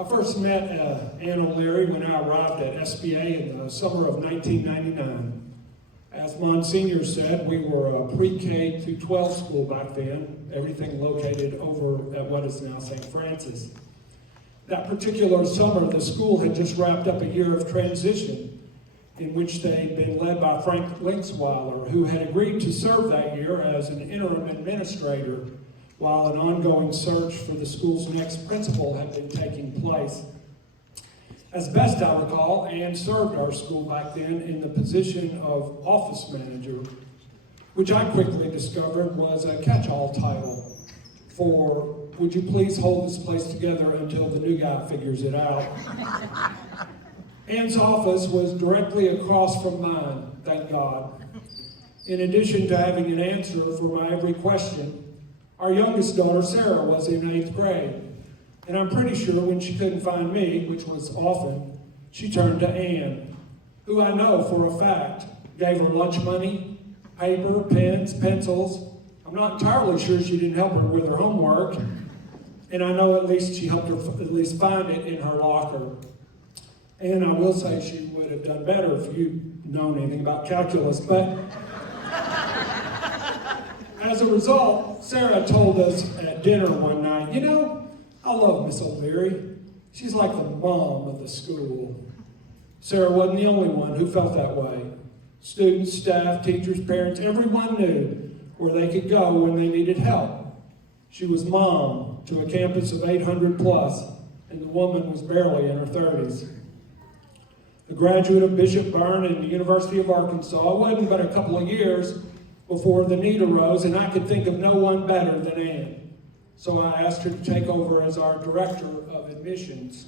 I first met Ann O'Leary when I arrived at SBA in the summer of 1999. As Monsignor said, we were a pre-K through 12 school back then, everything located over at what is now St. Francis. That particular summer, the school had just wrapped up a year of transition in which they'd been led by Frank Linksweiler, who had agreed to serve that year as an interim administrator while an ongoing search for the school's next principal had been taking place. As best I recall, Ann served our school back then in the position of office manager, which I quickly discovered was a catch-all title for, would you please hold this place together until the new guy figures it out. Ann's office was directly across from mine, thank God. In addition to having an answer for my every question, our youngest daughter, Sarah, was in 8th grade. And I'm pretty sure when she couldn't find me, which was often, she turned to Ann, who I know for a fact gave her lunch money, paper, pens, pencils. I'm not entirely sure she didn't help her with her homework. And I know at least she helped her at least find it in her locker. And I will say she would have done better if you'd known anything about calculus. But as a result, Sarah told us at dinner one night, you know, I love Miss O'Leary. She's like the mom of the school. Sarah wasn't the only one who felt that way. Students, staff, teachers, parents, everyone knew where they could go when they needed help. She was mom to a campus of 800 plus, and the woman was barely in her 30s. A graduate of Bishop Byrne and the University of Arkansas, it wasn't but a couple of years before the need arose, and I could think of no one better than Ann. So I asked her to take over as our director of admissions.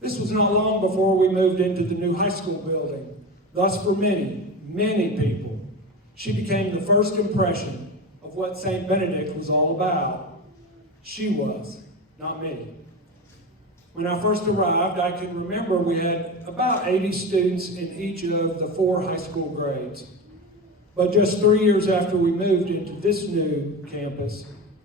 This was not long before we moved into the new high school building. Thus, for many, many people, she became the first impression of what St. Benedict was all about. She was, not me. When I first arrived, I can remember we had about 80 students in each of the 4 high school grades. But just 3 years after we moved into this new campus,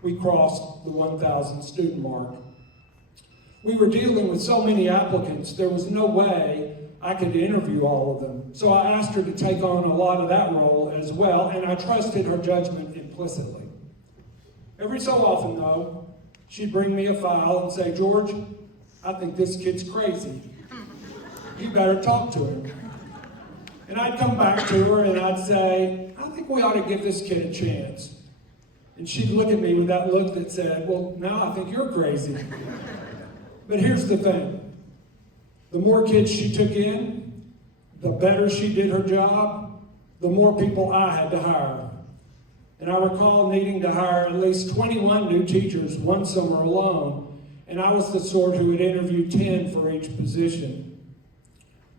we crossed the 1,000 student mark. We were dealing with so many applicants, there was no way I could interview all of them. So I asked her to take on a lot of that role as well, and I trusted her judgment implicitly. Every so often, though, she'd bring me a file and say, George, I think this kid's crazy. You better talk to him. And I'd come back to her and I'd say, I think we ought to give this kid a chance. And she'd look at me with that look that said, well, now I think you're crazy. But here's the thing. The more kids she took in, the better she did her job, the more people I had to hire. And I recall needing to hire at least 21 new teachers one summer alone, and I was the sort who would interview 10 for each position.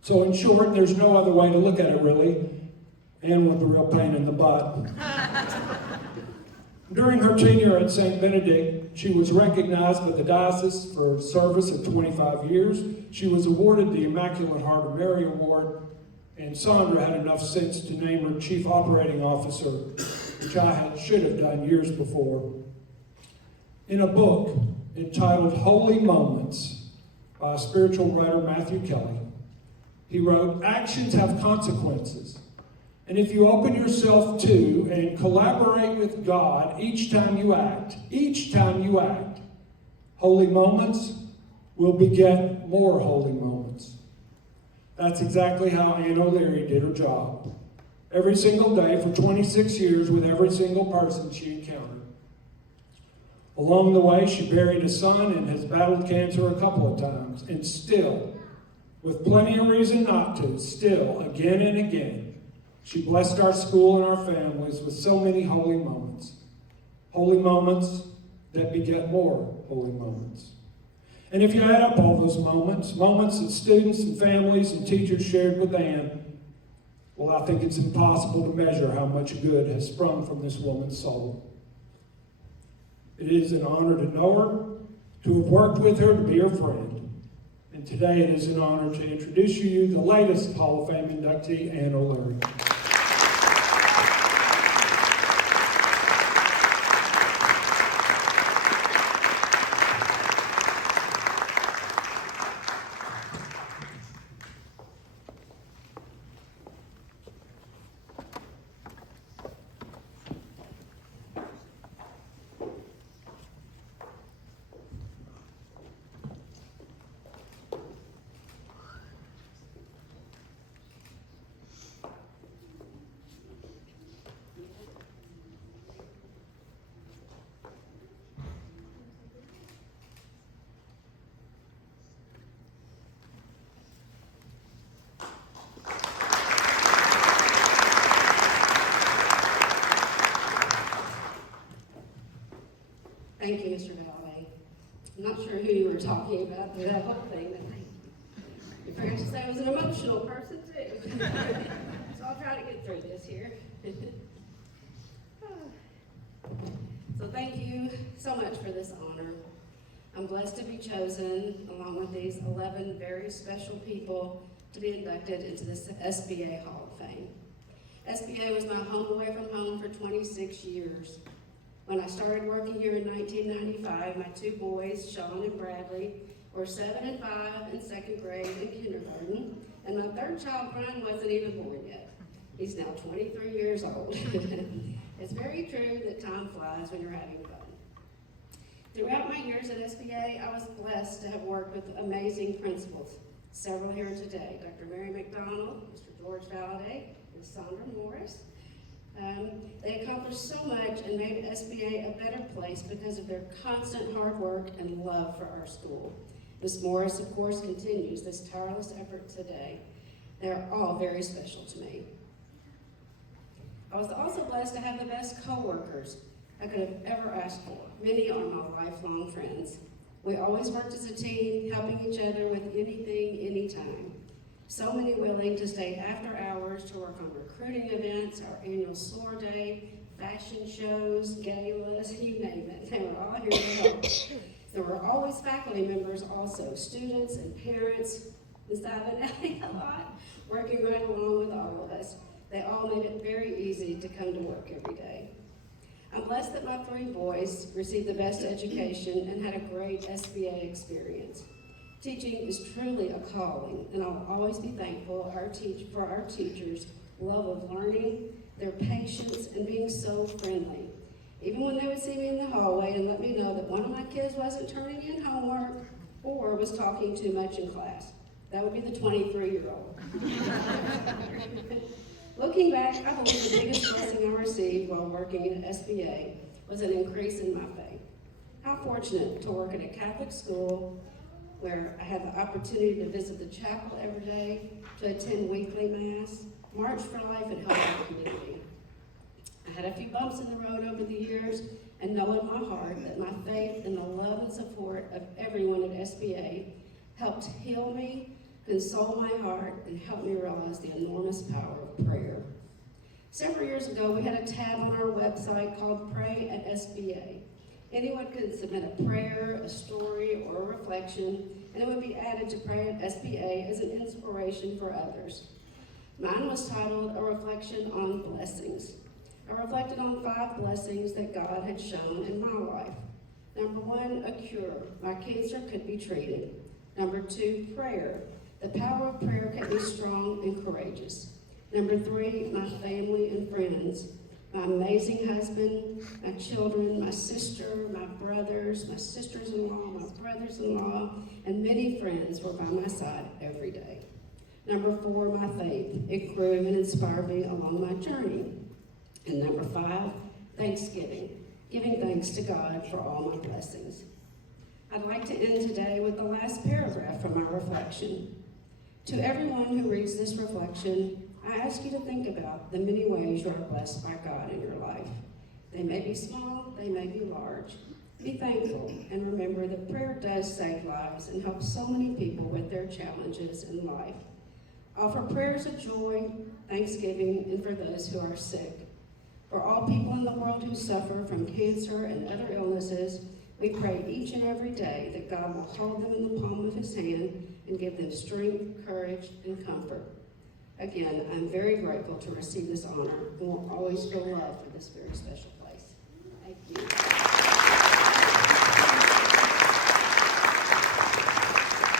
So in short, there's no other way to look at it really, and with a real pain in the butt. During her tenure at St. Benedict, she was recognized by the diocese for service of 25 years. She was awarded the Immaculate Heart of Mary Award, and Sandra had enough sense to name her Chief Operating Officer, which I should have done years before. In a book entitled Holy Moments by spiritual writer Matthew Kelly, he wrote, actions have consequences. And if you open yourself to and collaborate with God each time you act, holy moments will beget more holy moments. That's exactly how Ann O'Leary did her job. Every single day for 26 years with every single person she encountered. Along the way, she buried a son and has battled cancer a couple of times. And still, with plenty of reason not to, still, again and again, she blessed our school and our families with so many holy moments that beget more holy moments. And if you add up all those moments that students and families and teachers shared with Ann, well, I think it's impossible to measure how much good has sprung from this woman's soul. It is an honor to know her, to have worked with her, to be her friend. And today it is an honor to introduce you the latest Hall of Fame inductee, Ann O'Leary. Thank you, Mr. Valley. I'm not sure who you were talking about through that whole thing, but thank you. You forgot to say I was an emotional person, too. So I'll try to get through this here. So thank you so much for this honor. I'm blessed to be chosen, along with these 11 very special people, to be inducted into the SBA Hall of Fame. SBA was my home away from home for 26 years. When I started working here in 1995, my two boys, Sean and Bradley, were 7 and 5 in second grade and kindergarten, and my third child, Brian, wasn't even born yet. He's now 23 years old. It's very true that time flies when you're having fun. Throughout my years at SBA, I was blessed to have worked with amazing principals, several here today, Dr. Mary McDonald, Mr. George Valladay, and Sandra Morris. They accomplished so much and made SBA a better place because of their constant hard work and love for our school. Ms. Morris, of course, continues this tireless effort today. They're all very special to me. I was also blessed to have the best co-workers I could have ever asked for. Many are my lifelong friends. We always worked as a team, helping each other with anything, anytime. So many willing to stay after hours to work on recruiting events, our annual SOAR Day, fashion shows, galas, you name it. They were all here to help. There were always faculty members also, students and parents, Ms. Ivan a lot, working right along with all of us. They all made it very easy to come to work every day. I'm blessed that my 3 boys received the best education and had a great SBA experience. Teaching is truly a calling, and I'll always be thankful for our teachers' love of learning, their patience, and being so friendly. Even when they would see me in the hallway and let me know that one of my kids wasn't turning in homework or was talking too much in class. That would be the 23-year-old. Looking back, I believe the biggest blessing I received while working at SBA was an increase in my faith. How fortunate to work at a Catholic school where I had the opportunity to visit the chapel every day, to attend weekly Mass, March for Life, and help our community. I had a few bumps in the road over the years, and know in my heart that my faith and the love and support of everyone at SBA helped heal me, console my heart, and help me realize the enormous power of prayer. Several years ago, we had a tab on our website called Pray at SBA. Anyone could submit a prayer, a story, or a reflection, and it would be added to Pray at SBA as an inspiration for others. Mine was titled A Reflection on Blessings. I reflected on 5 blessings that God had shown in my life. Number 1, a cure. My cancer could be treated. Number 2, prayer. The power of prayer can be strong and courageous. Number 3, my family and friends. My amazing husband, my children, my sister, my brothers, my sisters-in-law, my brothers-in-law, and many friends were by my side every day. Number 4, my faith. It grew and inspired me along my journey. And number 5, Thanksgiving. Giving thanks to God for all my blessings. I'd like to end today with the last paragraph from my reflection. To everyone who reads this reflection, I ask you to think about the many ways you are blessed by God in your life. They may be small, they may be large. Be thankful and remember that prayer does save lives and help so many people with their challenges in life. Offer prayers of joy, thanksgiving, and for those who are sick. For all people in the world who suffer from cancer and other illnesses, we pray each and every day that God will hold them in the palm of his hand and give them strength, courage, and comfort. Again, I'm very grateful to receive this honor and will always feel love for this very special place. Thank you.